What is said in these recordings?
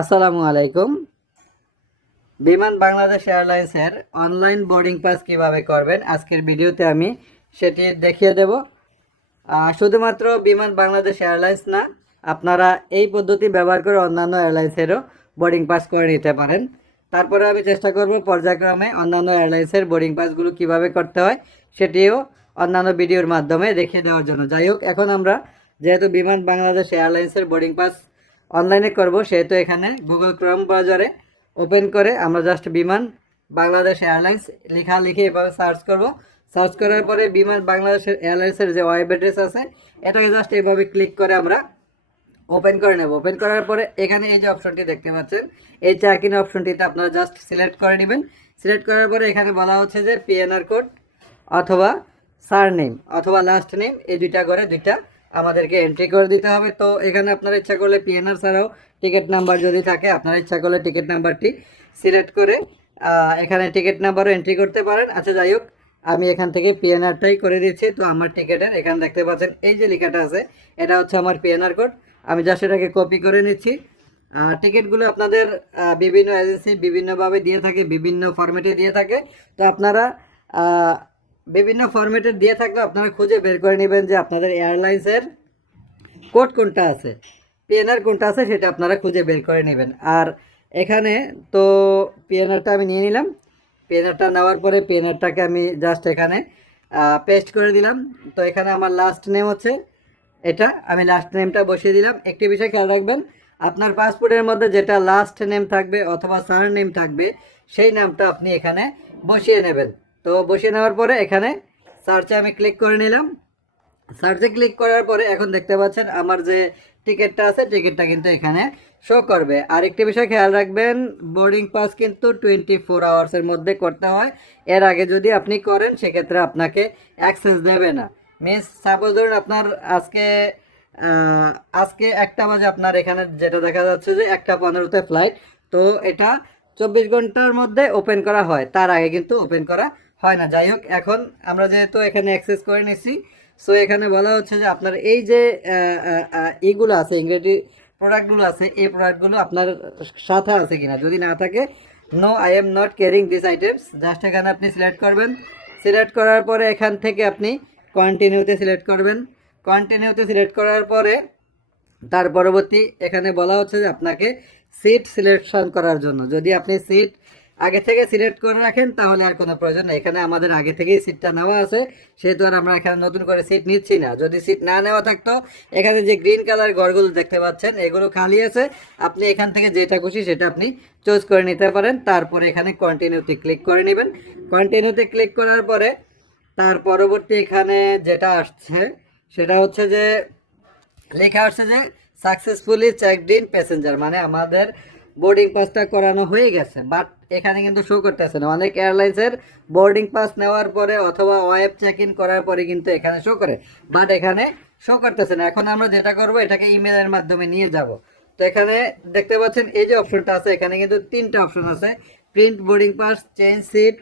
আসসালামু আলাইকুম। বিমান বাংলাদেশ এয়ারলাইন্সের অনলাইন বোর্ডিং পাস কিভাবে করবেন আজকের ভিডিওতে আমি সেটি দেখিয়ে দেব। শুধুমাত্র বিমান বাংলাদেশ এয়ারলাইন্স না, আপনারা এই পদ্ধতি ব্যবহার করে অন্যান্য এয়ারলাইন্সেরও বোর্ডিং পাস করে নিতে পারেন। তারপরে আমি চেষ্টা করব পর্যায়ক্রমে অন্যান্য এয়ারলাইন্সের বোর্ডিং পাসগুলো কিভাবে করতে হয় সেটিও অন্যান্য ভিডিওর মাধ্যমে দেখিয়ে দেওয়ার জন্য। যাই হোক, এখন আমরা যেহেতু বিমান বাংলাদেশ এয়ারলাইন্সের বোর্ডিং পাস অনলাইনে করব, সেহেতু এখানে গুগল ক্রোম ব্রাউজারে ওপেন করে আমরা জাস্ট বিমান বাংলাদেশ এয়ারলাইন্স লিখে এভাবে সার্চ করব। সার্চ করার পরে বিমান বাংলাদেশ এয়ারলাইন্সের যে ওয়েব অ্যাড্রেস আছে এটাকে জাস্ট এইভাবে ক্লিক করে আমরা ওপেন করে নেব। ওপেন করার পরে এখানে এই যে অপশনটি দেখতে পাচ্ছেন, এই চেক ইন অপশনটিতে আপনারা জাস্ট সিলেক্ট করে নেবেন। সিলেক্ট করার পরে এখানে বলা হচ্ছে যে পিএনআর কোড অথবা সারনেম অথবা লাস্ট নেম, এই দুইটা করে আমাদেরকে এন্ট্রি করে দিতে হবে। তো এখানে আপনারা ইচ্ছা করলে পিএনআর ছাড়াও টিকিট নাম্বার যদি থাকে, আপনারা ইচ্ছা করলে টিকিট নাম্বারটি সিলেক্ট করে এখানে টিকিট নাম্বারও এন্ট্রি করতে পারেন। আচ্ছা, যাই হোক, আমি এখান থেকে পিএনআরটাই করে দিচ্ছি। তো আমার টিকিটের এখানে দেখতে পাচ্ছেন এই যে লেখাটা আছে, এটা হচ্ছে আমার পিএনআর কোড। আমি জাস্ট এটাকে কপি করে নিচ্ছি। টিকিটগুলো আপনাদের বিভিন্ন এজেন্সি বিভিন্নভাবে দিয়ে থাকে, বিভিন্ন ফরম্যাটে দিয়ে থাকে। তো আপনারা বিভিন্ন ফরম্যাটে দিয়ে থাকলে আপনারা খুঁজে বের করে নেবেন যে আপনাদের এয়ারলাইন্সের কোড কোনটা আছে, পিএনআর কোনটা আছে, সেটা আপনারা খুঁজে বের করে নেবেন। আর এখানে তো পিএনআরটা আমি নিয়ে নিলাম। পিএনআরটা নেওয়ার পরে পিএনআরটাকে আমি জাস্ট এখানে পেস্ট করে দিলাম। তো এখানে আমার লাস্ট নেম হচ্ছে এটা, আমি লাস্ট নেমটা বসিয়ে দিলাম। একটি বিষয় খেয়াল রাখবেন, আপনার পাসপোর্টের মধ্যে যেটা লাস্ট নেম থাকবে অথবা সার নেম থাকবে সেই নামটা আপনি এখানে বসিয়ে নেবেন। তো বসিয়ে নেওয়ার পরে এখানে সার্চে আমি ক্লিক করে নিলাম। সার্চে ক্লিক করার পরে এখন দেখতে পাচ্ছেন আমার যে টিকিটটা আছে, টিকিটটা কিন্তু এখানে শো করবে। আর একটি বিষয় খেয়াল রাখবেন, বোর্ডিং পাস কিন্তু 24 আওয়ার্সের মধ্যে করতে হয়। এর আগে যদি আপনি করেন সেক্ষেত্রে আপনাকে অ্যাক্সেস দেবে না। মিনস সাপোজ ধরুন আপনার আজকে 1টা বাজে আপনার এখানে যেটা দেখা যাচ্ছে যে 1টা 15-তে ফ্লাইট, তো এটা 24 ঘন্টার মধ্যে ওপেন করা হয়, তার আগে কিন্তু ওপেন করা হয় না। যাই হোক, এখন আমরা যেহেতু এখানে অ্যাক্সেস করে নিছি, সো এখানে বলা হচ্ছে যে আপনার এই যে এইগুলো আছে, ইংরেজি প্রোডাক্টগুলো আছে, এই প্রোডাক্টগুলো আপনার সাথে আছে কিনা। যদি না থাকে, no I am not carrying this items, just এখানে আপনি সিলেক্ট করবেন। সিলেক্ট করার পরে এখান থেকে আপনি কন্টিনিউতে সিলেক্ট করবেন। কন্টিনিউতে সিলেক্ট করার পরে তার পরবর্তী এখানে বলা হচ্ছে যে আপনাকে সিট সিলেকশন করার জন্য। যদি আপনি সিট আগে থেকে সিলেক্ট করে রাখেন তাহলে আর কোনো প্রয়োজন নেই। এখানে আমাদের আগে থেকেই সিটটা নেওয়া আছে, সেহেতু আর আমরা এখানে নতুন করে সিট নিচ্ছি না। যদি সিট না নেওয়া থাকতো, এখানে যে গ্রিন কালার ঘরগুলো দেখতে পাচ্ছেন এগুলো খালি আছে, আপনি এখান থেকে যেটা খুশি সেটা আপনি চুজ করে নিতে পারেন। তারপরে এখানে কন্টিনিউতে ক্লিক করে নেবেন। কন্টিনিউতে ক্লিক করার পরে তার পরবর্তী এখানে যেটা আসছে সেটা হচ্ছে যে লেখা আসছে যে সাকসেসফুলি চেকড ইন প্যাসেঞ্জার, মানে আমাদের বোর্ডিং পাসটা করানো হয়ে গেছে। বাট এখানে কিন্তু শো করতেছে না। অনেক এয়ারলাইন্সের বোর্ডিং পাস নেওয়ার পরে অথবা ওয়েব চেক ইন করার পরে কিন্তু এখানে শো করে, বাট এখানে শো করতেছে না। এখন আমরা যেটা করব, এটাকে ইমেলের মাধ্যমে নিয়ে যাব। তো এখানে দেখতে পাচ্ছেন এই যে অপশনটা আছে, এখানে কিন্তু 3টা অপশন আছে, print boarding pass, change seat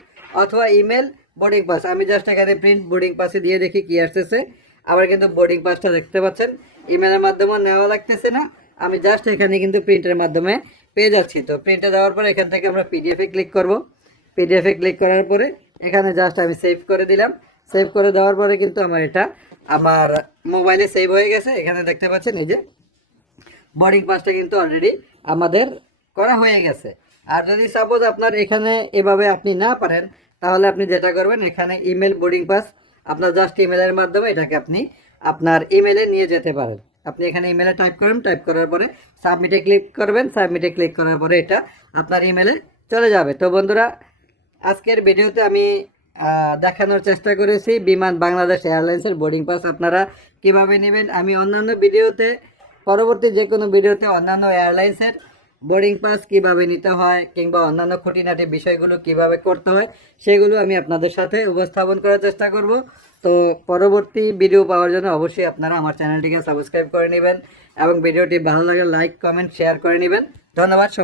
অথবা ইমেল বোর্ডিং পাস। আমি জাস্ট এখানে প্রিন্ট বোর্ডিং পাসে দিয়ে দেখি কি আসতেছে। আবার কিন্তু বোর্ডিং পাসটা দেখতে পাচ্ছেন ইমেলের মাধ্যমে নেওয়া লাগতেছে না, আমি জাস্ট এখানে কিন্তু প্রিন্টের মাধ্যমে পেয়ে যাচ্ছি। তো প্রিন্টে দেওয়ার পরে এখান থেকে আমরা পিডিএফে ক্লিক করব। পিডিএফে ক্লিক করার পরে এখানে জাস্ট আমি সেভ করে দিলাম। সেভ করে দেওয়ার পরে কিন্তু এটা আমার মোবাইলে সেভ হয়ে গেছে। এখানে দেখতে পাচ্ছেন এই যে বোর্ডিং পাসটা কিন্তু অলরেডি আমাদের করা হয়ে গেছে। আর যদি সাপোজ আপনার এখানে এভাবে আপনি না পারেন, তাহলে আপনি যেটা করবেন, এখানে ইমেল বোর্ডিং পাস আপনার জাস্ট ইমেলের মাধ্যমে এটাকে আপনি আপনার ইমেলে নিয়ে যেতে পারেন। আপনি এখানে ইমেলে টাইপ করেন, টাইপ করার পরে সাবমিটে ক্লিক করবেন। সাবমিটে ক্লিক করার পরে এটা আপনার ইমেলে চলে যাবে। তো বন্ধুরা, আজকের ভিডিওতে আমি দেখানোর চেষ্টা করেছি বিমান বাংলাদেশ এয়ারলাইন্সের বোর্ডিং পাস আপনারা কিভাবে নেবেন। আমি অন্যান্য ভিডিওতে, পরবর্তী যে কোনো ভিডিওতে অন্যান্য এয়ারলাইন্সের বোর্ডিং পাস কিভাবে নিতে হয় কিংবা অন্যান্য খুঁটিনাটি বিষয়গুলো কিভাবে করতে হয় সেগুলো আমি আপনাদের সাথে উপস্থাপন করার চেষ্টা করব। তো পরবর্তী ভিডিও পাওয়ার জন্য অবশ্যই আপনারা আমার চ্যানেলটিকে সাবস্ক্রাইব করে নেবেন এবং ভিডিওটি ভালো লাগে লাইক, কমেন্ট, শেয়ার করে নেবেন। ধন্যবাদ।